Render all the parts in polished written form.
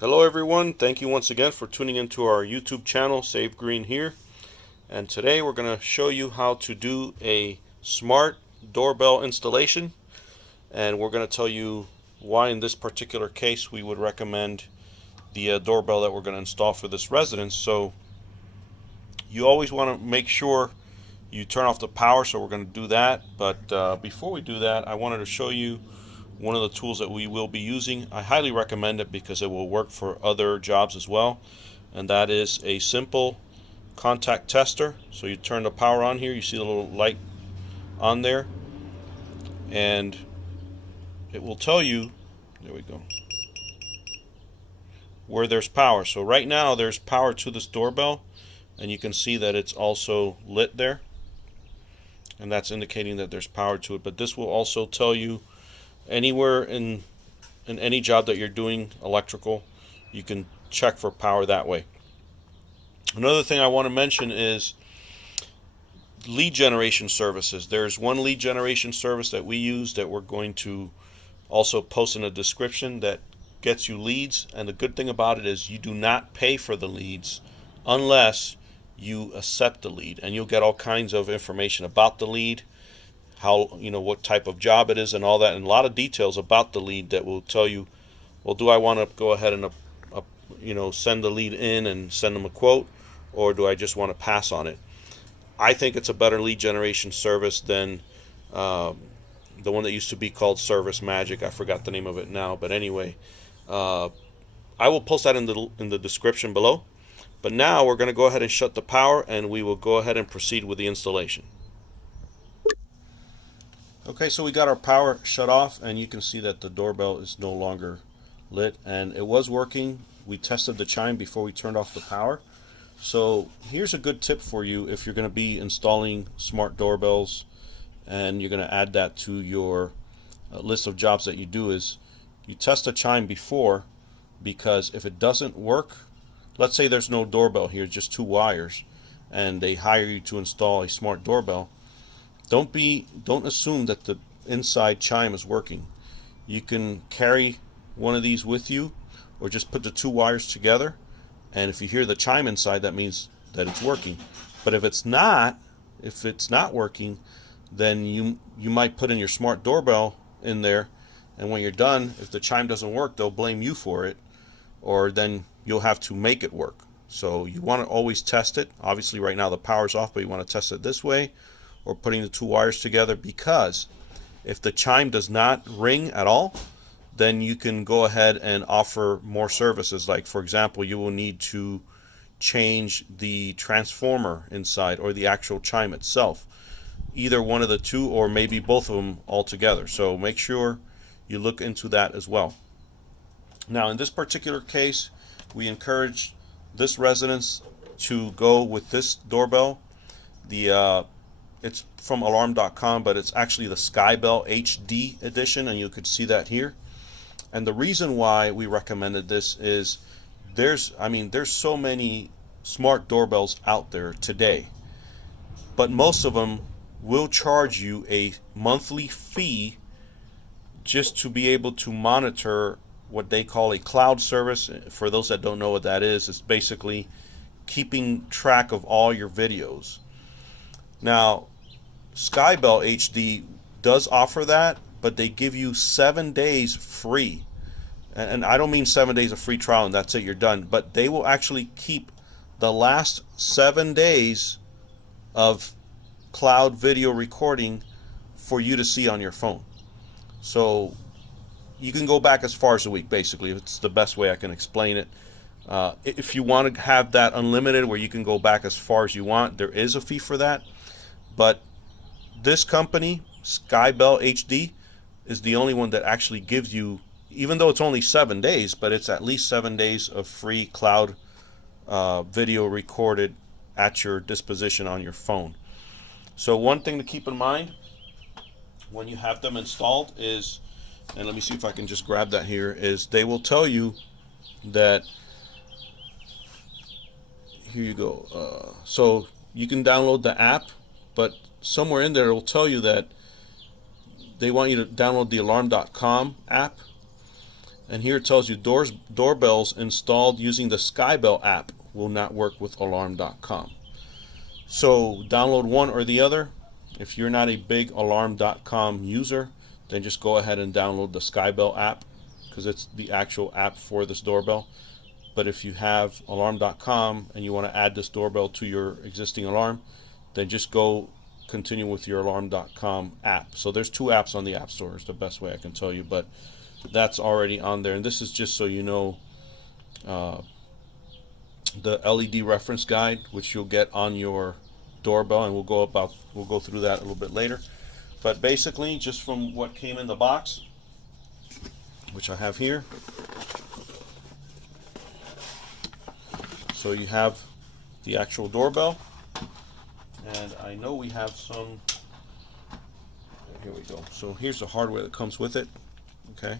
Hello everyone, thank you once again for tuning into our YouTube channel, Save Green here. And today we're going to show you how to do a smart doorbell installation. And we're going to tell you why in this particular case we would recommend the doorbell that we're going to install for this residence. So you always want to make sure you turn off the power, so we're going to do that. But before we do that, I wanted to show you one of the tools that we will be using. I highly recommend it because it will work for other jobs as well, and that is a simple contact tester. So you turn the power on here, you see the little light on there, and it will tell you, there we go, where there's power. So right now there's power to this doorbell, and you can see that it's also lit there, and that's indicating that there's power to it. But this will also tell you anywhere in any job that you're doing electrical, you can check for power that way. Another thing I want to mention is lead generation services. There's one lead generation service that we use that we're going to also post in the description that gets you leads. And the good thing about it is you do not pay for the leads unless you accept the lead, and you'll get all kinds of information about the lead, how, what type of job it is and all that, and a lot of details about the lead that will tell you, well, do I want to go ahead and send the lead in and send them a quote, or do I just want to pass on it? I think it's a better lead generation service than the one that used to be called Service Magic. I forgot the name of it now, but anyway, I will post that in the description below. But now we're going to go ahead and shut the power, and we will go ahead and proceed with the installation. Okay, so we got our power shut off, and you can see that the doorbell is no longer lit, and it was working. We tested the chime before we turned off the power. So here's a good tip for you if you're going to be installing smart doorbells and you're going to add that to your list of jobs that you do, is you test the chime before, because if it doesn't work, let's say there's no doorbell here, just two wires, and they hire you to install a smart doorbell, don't assume that the inside chime is working. You can carry one of these with you, or just put the two wires together, and if you hear the chime inside, that means that it's working. But if it's not working, then you might put in your smart doorbell in there, and when you're done, if the chime doesn't work, they'll blame you for it, or then you'll have to make it work. So you want to always test it. Obviously right now the power's off, but you want to test it this way, or putting the two wires together, because if the chime does not ring at all, then you can go ahead and offer more services. Like, for example, you will need to change the transformer inside, or the actual chime itself. Either one of the two, or maybe both of them all together. So make sure you look into that as well. Now, in this particular case, we encourage this residence to go with this doorbell. It's from alarm.com, but it's actually the Skybell HD edition, and you could see that here. And the reason why we recommended this is there's so many smart doorbells out there today, but most of them will charge you a monthly fee just to be able to monitor what they call a cloud service. For those that don't know what that is, it's basically keeping track of all your videos. Now, Skybell HD does offer that, but they give you 7 days free. And I don't mean 7 days of free trial and that's it, you're done. But they will actually keep the last 7 days of cloud video recording for you to see on your phone. So you can go back as far as a week, basically. It's the best way I can explain it. If you want to have that unlimited where you can go back as far as you want, there is a fee for that. But this company, Skybell HD, is the only one that actually gives you, even though it's only 7 days, but it's at least 7 days of free cloud video recorded at your disposition on your phone. So one thing to keep in mind when you have them installed is, and let me see if I can just grab that here, is they will tell you that, here you go, so you can download the app, but somewhere in there it will tell you that they want you to download the alarm.com app, And here it tells you doorbells installed using the Skybell app will not work with alarm.com. So download one or the other. If you're not a big alarm.com user, then just go ahead and download the Skybell app because it's the actual app for this doorbell. But if you have alarm.com and you want to add this doorbell to your existing alarm, then just go continue with your alarm.com app. So there's two apps on the App Store is the best way I can tell you, but that's already on there. And this is just so you know the LED reference guide, which you'll get on your doorbell, and we'll go through that a little bit later. But basically, just from what came in the box, which I have here, so you have the actual doorbell, and I know we have some. Here we go. So here's the hardware that comes with it. Okay,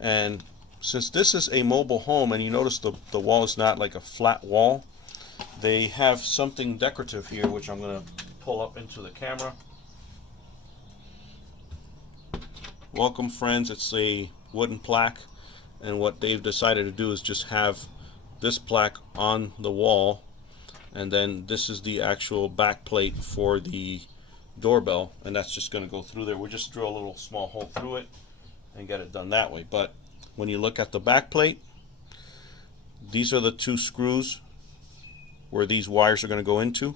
and since this is a mobile home, and you notice the wall is not like a flat wall, they have something decorative here, which I'm going to pull up into the camera. Welcome, friends. It's a wooden plaque, and what they've decided to do is just have this plaque on the wall, and then this is the actual back plate for the doorbell, and that's just going to go through there. We'll just drill a little small hole through it and get it done that way. But when you look at the back plate, these are the two screws where these wires are going to go into,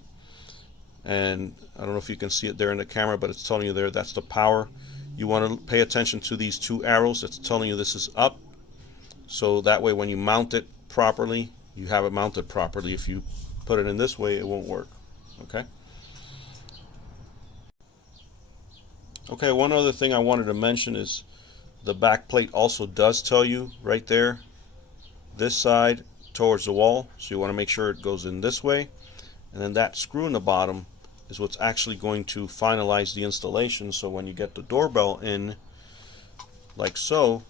and I don't know if you can see it there in the camera, but it's telling you there that's the power. You want to pay attention to these two arrows. It's telling you this is up, so that way when you mount it properly, you have it mounted properly. If you put it in this way, it won't work. Okay, one other thing I wanted to mention is the back plate also does tell you right there this side towards the wall, so you want to make sure it goes in this way, and then that screw in the bottom is what's actually going to finalize the installation. So when you get the doorbell in like so,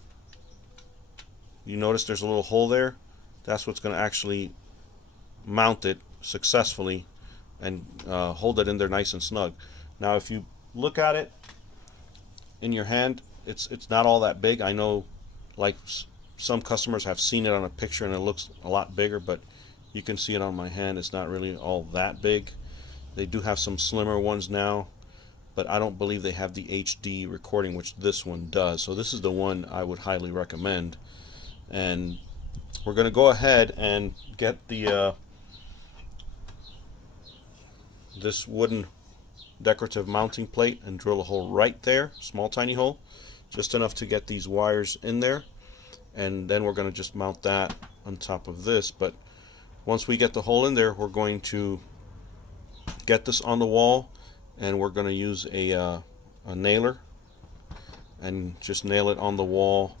you notice there's a little hole there. That's what's going to actually mount it successfully and hold it in there nice and snug. Now if you look at it in your hand, it's not all that big. I know like some customers have seen it on a picture and it looks a lot bigger, but you can see it on my hand. It's not really all that big. They do have some slimmer ones now, but I don't believe they have the HD recording, which this one does. So this is the one I would highly recommend. And we're going to go ahead and get the this wooden decorative mounting plate and drill a hole right there, small tiny hole, just enough to get these wires in there, and then we're going to just mount that on top of this. But once we get the hole in there, we're going to get this on the wall, and we're going to use a nailer and just nail it on the wall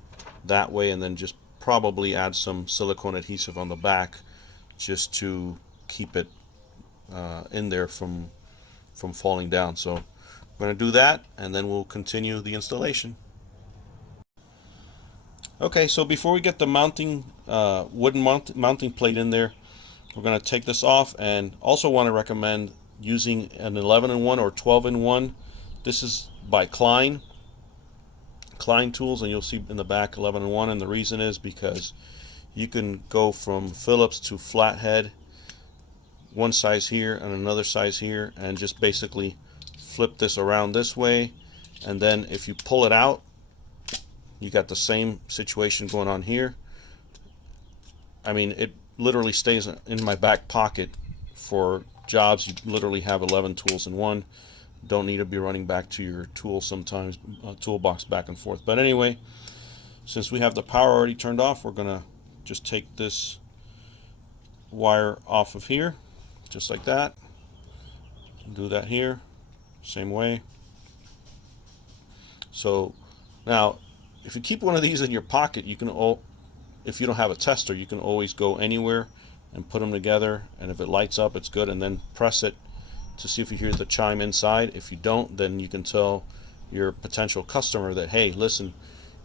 that way, and then just probably add some silicone adhesive on the back just to keep it in there from falling down. So we're going to do that, and then we'll continue the installation. Okay, so before we get the mounting wooden mounting plate in there, we're going to take this off, and also want to recommend using an 11-in-1 or 12-in-1. This is by Klein tools, and you'll see in the back 11-in-1, and the reason is because you can go from Phillips to flathead, one size here and another size here, and just basically flip this around this way, and then if you pull it out, you got the same situation going on here. I mean, it literally stays in my back pocket for jobs. You literally have 11 tools in one. Don't need to be running back to your tool sometimes, toolbox back and forth. But anyway, since we have the power already turned off, we're gonna just take this wire off of here, just like that. Do that here, same way. So now, if you keep one of these in your pocket, you can, if you don't have a tester, you can always go anywhere and put them together, and if it lights up, it's good, and then press it to see if you hear the chime inside. If you don't, then you can tell your potential customer that, hey, listen,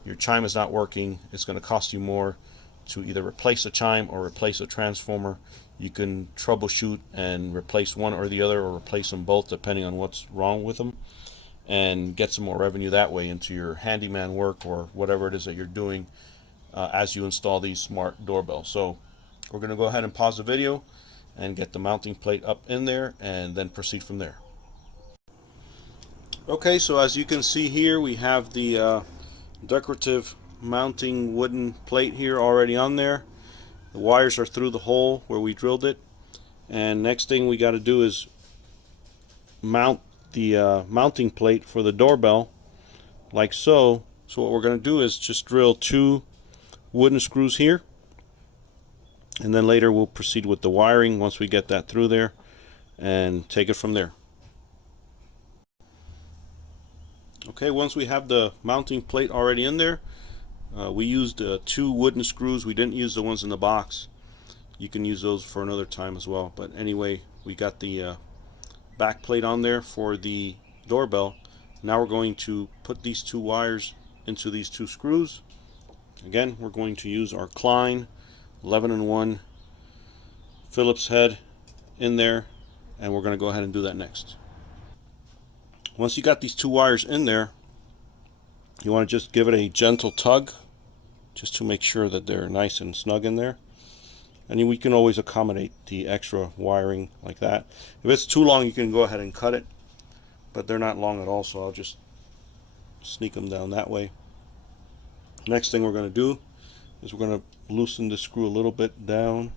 your chime is not working. It's going to cost you more to either replace a chime or replace a transformer. You can troubleshoot and replace one or the other, or replace them both depending on what's wrong with them. and get some more revenue that way into your handyman work or whatever it is that you're doing as you install these smart doorbells. So we're going to go ahead and pause the video and get the mounting plate up in there and then proceed from there. Okay, so as you can see here, we have the decorative mounting wooden plate here already on there. The wires are through the hole where we drilled it, and next thing we got to do is mount the mounting plate for the doorbell like so. So what we're going to do is just drill 2 wooden screws here, and then later we'll proceed with the wiring once we get that through there and take it from there. Okay, once we have the mounting plate already in there, we used 2 wooden screws. We didn't use the ones in the box. You can use those for another time as well. But anyway, we got the back plate on there for the doorbell. Now we're going to put these 2 wires into these 2 screws. Again, we're going to use our Klein 11-in-1 Phillips head in there, and we're going to go ahead and do that next. Once you got these 2 wires in there, you want to just give it a gentle tug just to make sure that they're nice and snug in there. And we can always accommodate the extra wiring like that. If it's too long, you can go ahead and cut it, but they're not long at all, so I'll just sneak them down that way. Next thing we're going to do is we're going to loosen the screw a little bit down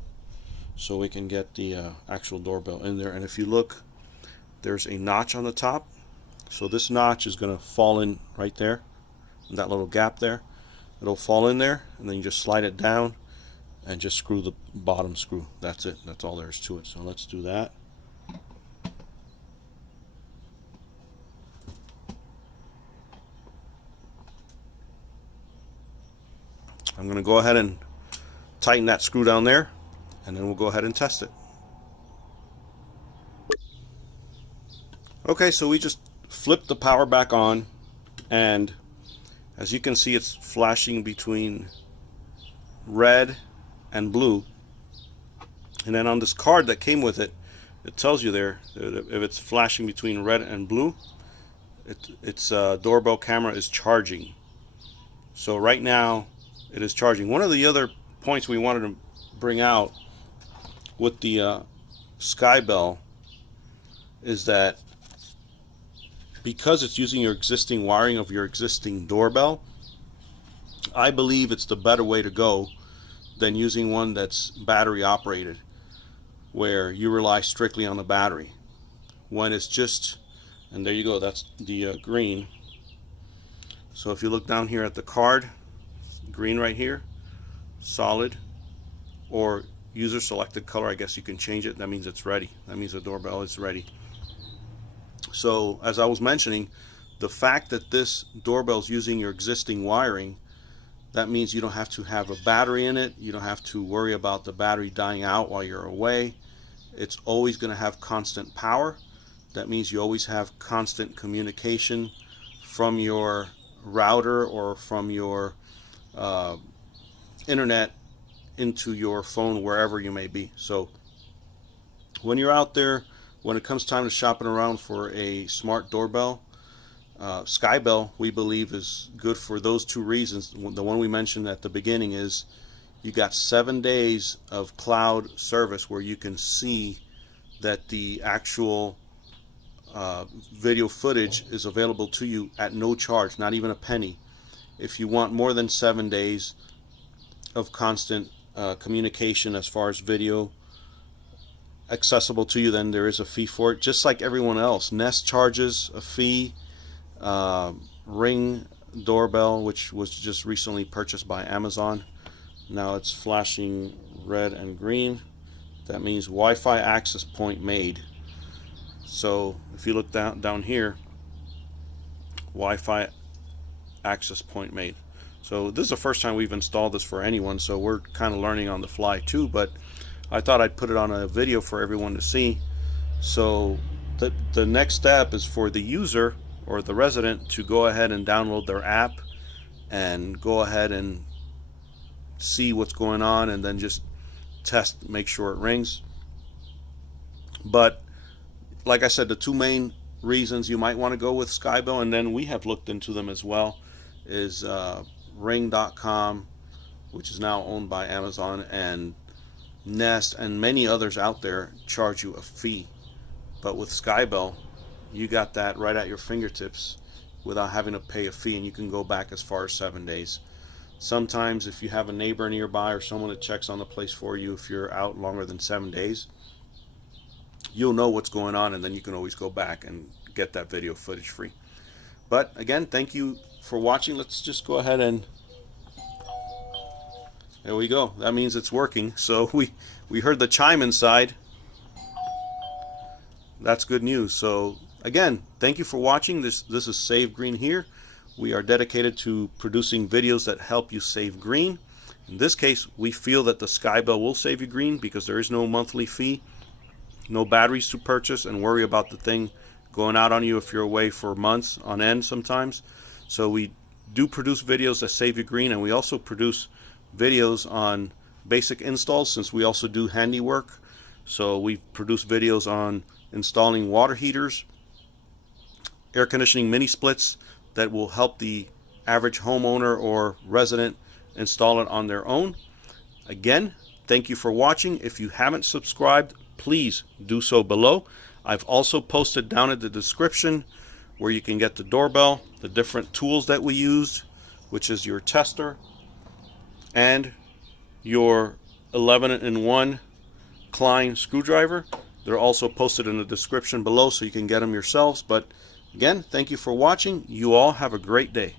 so we can get the actual doorbell in there. And if you look, there's a notch on the top, so this notch is going to fall in right there, in that little gap there. It'll fall in there, and then you just slide it down and just screw the bottom screw. That's it. That's all there is to it. So let's do that. I'm going to go ahead and tighten that screw down there, and then we'll go ahead and test it. Okay, so we just flipped the power back on, and as you can see, it's flashing between red and blue. And then on this card that came with it, it tells you there that if it's flashing between red and blue, its doorbell camera is charging. So right now it is charging. One of the other points we wanted to bring out with the Skybell is that because it's using your existing wiring of your existing doorbell, I believe it's the better way to go than using one that's battery operated, where you rely strictly on the battery. When it's just, and there you go, that's the green. So if you look down here at the card, green right here, solid, or user selected color, I guess you can change it. That means it's ready. That means the doorbell is ready. So as I was mentioning, the fact that this doorbell is using your existing wiring, that means you don't have to have a battery in it. You don't have to worry about the battery dying out while you're away. It's always going to have constant power. That means you always have constant communication from your router or from your internet into your phone, wherever you may be. So when you're out there, when it comes time to shopping around for a smart doorbell, Skybell, we believe, is good for those 2 reasons. The one we mentioned at the beginning is you got 7 days of cloud service where you can see that the actual video footage is available to you at no charge, not even a penny. If you want more than 7 days of constant communication as far as video accessible to you, then there is a fee for it, just like everyone else. Nest charges a fee. Ring doorbell, which was just recently purchased by Amazon, now it's flashing red and green. That means Wi-Fi access point made. So if you look down here, Wi-Fi access point made. So this is the first time we've installed this for anyone, so we're kind of learning on the fly too, but I thought I'd put it on a video for everyone to see. So the next step is for the user or the resident to go ahead and download their app and go ahead and see what's going on, and then just make sure it rings. But like I said, the 2 main reasons you might want to go with Skybell, and then we have looked into them as well, is Ring.com, which is now owned by Amazon, and Nest and many others out there charge you a fee. But with Skybell, you got that right at your fingertips without having to pay a fee, and you can go back as far as 7 days. Sometimes if you have a neighbor nearby or someone that checks on the place for you, if you're out longer than 7 days, you'll know what's going on, and then you can always go back and get that video footage free. But again, thank you for watching. Let's just go ahead and there we go. That means it's working. So we heard the chime inside. That's good news. So again, thank you for watching. This is Save Green here. We are dedicated to producing videos that help you save green. In this case, we feel that the Skybell will save you green because there is no monthly fee, no batteries to purchase, and worry about the thing going out on you if you're away for months on end sometimes. So we do produce videos that save you green, and we also produce videos on basic installs, since we also do handiwork. So we produce videos on installing water heaters, air conditioning mini splits that will help the average homeowner or resident install it on their own. Again, thank you for watching. If you haven't subscribed, please do so below. I've also posted down in the description where you can get the doorbell, the different tools that we used, which is your tester and your 11-in-1 Klein screwdriver. They're also posted in the description below so you can get them yourselves. But again, thank you for watching. You all have a great day.